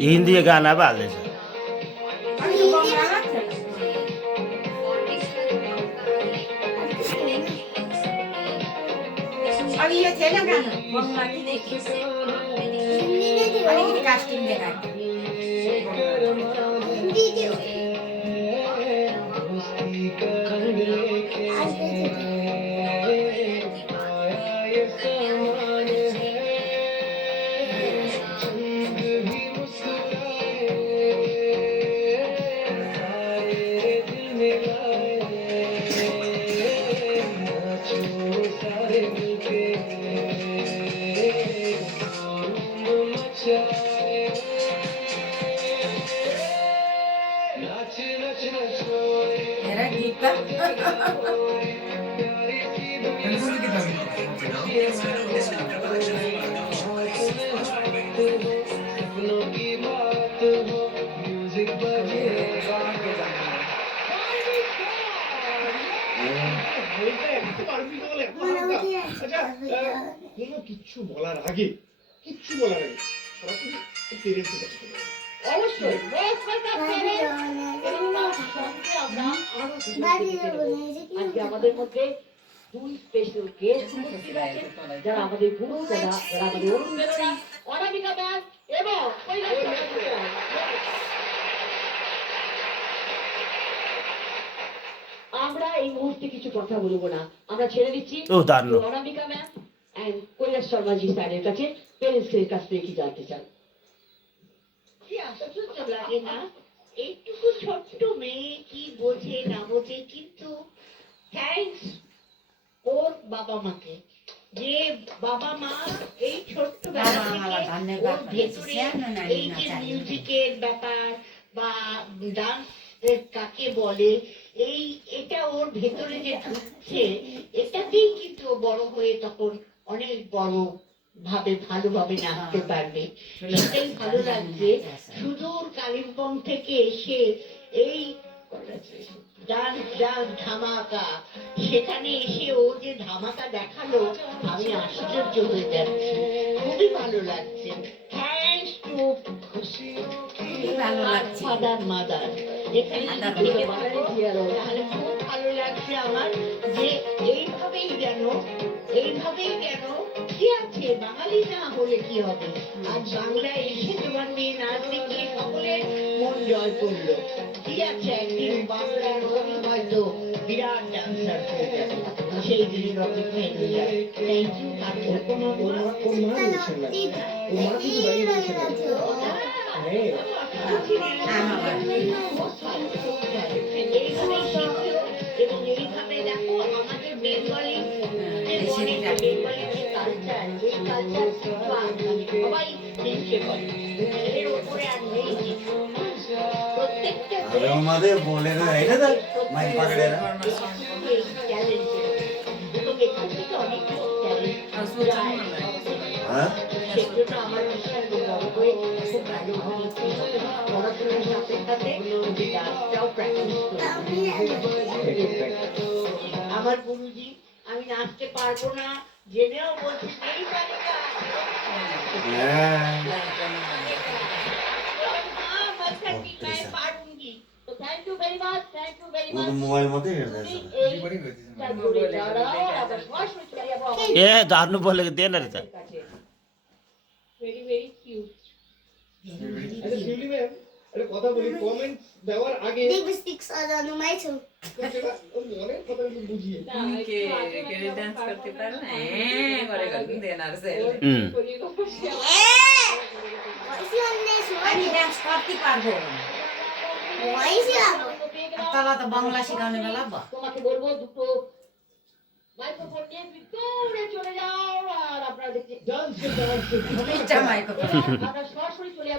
हिंदी गाना पो हाल्दैछ। अघि यो थिएन गाना बङ्गला कि अलिकति कास्टिङ देखाएको हेर गीत त কিচ্ছু বলার আগে সরাসরি পেরেন্টস কাছে চলে যাবে। অবশ্যই আজকে আমাদের মধ্যে দুই স্পেশাল গেস্ট যারা আমাদের গুরু যারা আমাদের অনুপ্রেরণা অনামিকা ম্যাম এবং আমরা এই মুহূর্তে কিছু কথা বলবো না, আমরা ছেড়ে দিচ্ছি অনামিকা ম্যাম এন্ড কৈলাস শর্মাজি স্যারের কাছে পেরেন্টসের কাছ থেকে কি জানতে চান। কি আশ্চর্য লাগে না, এইটুকু ছোট্ট মেয়ে কি বোঝে না বোঝে, কিন্তু থ্যাঙ্কস ওর বাবা মাকে, যে বাবা মা এই ছোট্ট ভেতরে এই যে মিউজিকের ব্যাপার বা ডান্স কাকে বলে এটা ওর ভেতরে যে ঢুকছে, এটাতেই কিন্তু বড় হয়ে তখন অনেক বড় ভাবে ভালোভাবে নাচতে পারবে। সেটাই ভালো লাগছে। সুদূর কালিম্পং থেকে এসে এই ডান্স ধামাকা, সেখানে এসে ও যে ধামাকা দেখালো, আমি আশ্চর্য হয়ে যাচ্ছি, খুবই ভালো লাগছে। থ্যাঙ্কস টু ফাদার মাদার, এখানে তাহলে খুব ভালো লাগছে আমার যে এইভাবেই যেন কি আছে, বাঙালি না হলে কি হবে, আজ বাংলায় এসে তোমার মেয়ে নাচ দেখিয়ে সকলের মন জয় করলো। কি আছে, একদিন বাংলার রবি হয়তো বিরাট ডান্সার হয়ে যাবে, সেই দিনের অপেক্ষায় রইলাম। Thank you. এবং এইভাবে দেখো আমাদের বেঙ্গলি সবাই দেখতে পারে, এর উপরে আর নেই কিছু। প্রত্যেকটা আমাদের বলে না এটা তো মাই পারে না হ্যাঁ, সেজন্য আমার বিশ্বাস বড় হয়ে খুব ভালো হয়েছে, পড়াশোনার সাথে সাথে ডান্সটাও প্র্যাকটিস করি। আমার গুরুজি, আমি নাচতে পারবো না জেনেও বলছি এই বালিকা পারুঙ্গি। তো thank you very much, thank you very much. Mobile মধ্যে ए धर्नु बोलेको थिएन रहेछ। Very very cute. আচ্ছা শিউলি ম্যাম, একটা কথা বলি, কমেন্টস দেওয়ার আগে লিপস্টিক সাজানো মাইছো সেটা ওর মনের কথা একটু বুঝিয়ে। তুমি কে ডান্স করতে পারো না? হ্যাঁ করে করুন দেনার সে ওইসি অন্যে আমি শুনে ডান্স করতে পারবো। ওইসি আলো তালা তো বাংলা শেখানো বেলা বা তোমাকে বলবো দুটো মাইক্রোফোন নিয়ে তুমি দৌড়ে চলে যাও, আর আপনারা দেখতে ডান্স ইচ্ছা মাইকো আমরা সরাসরি চলে যাবো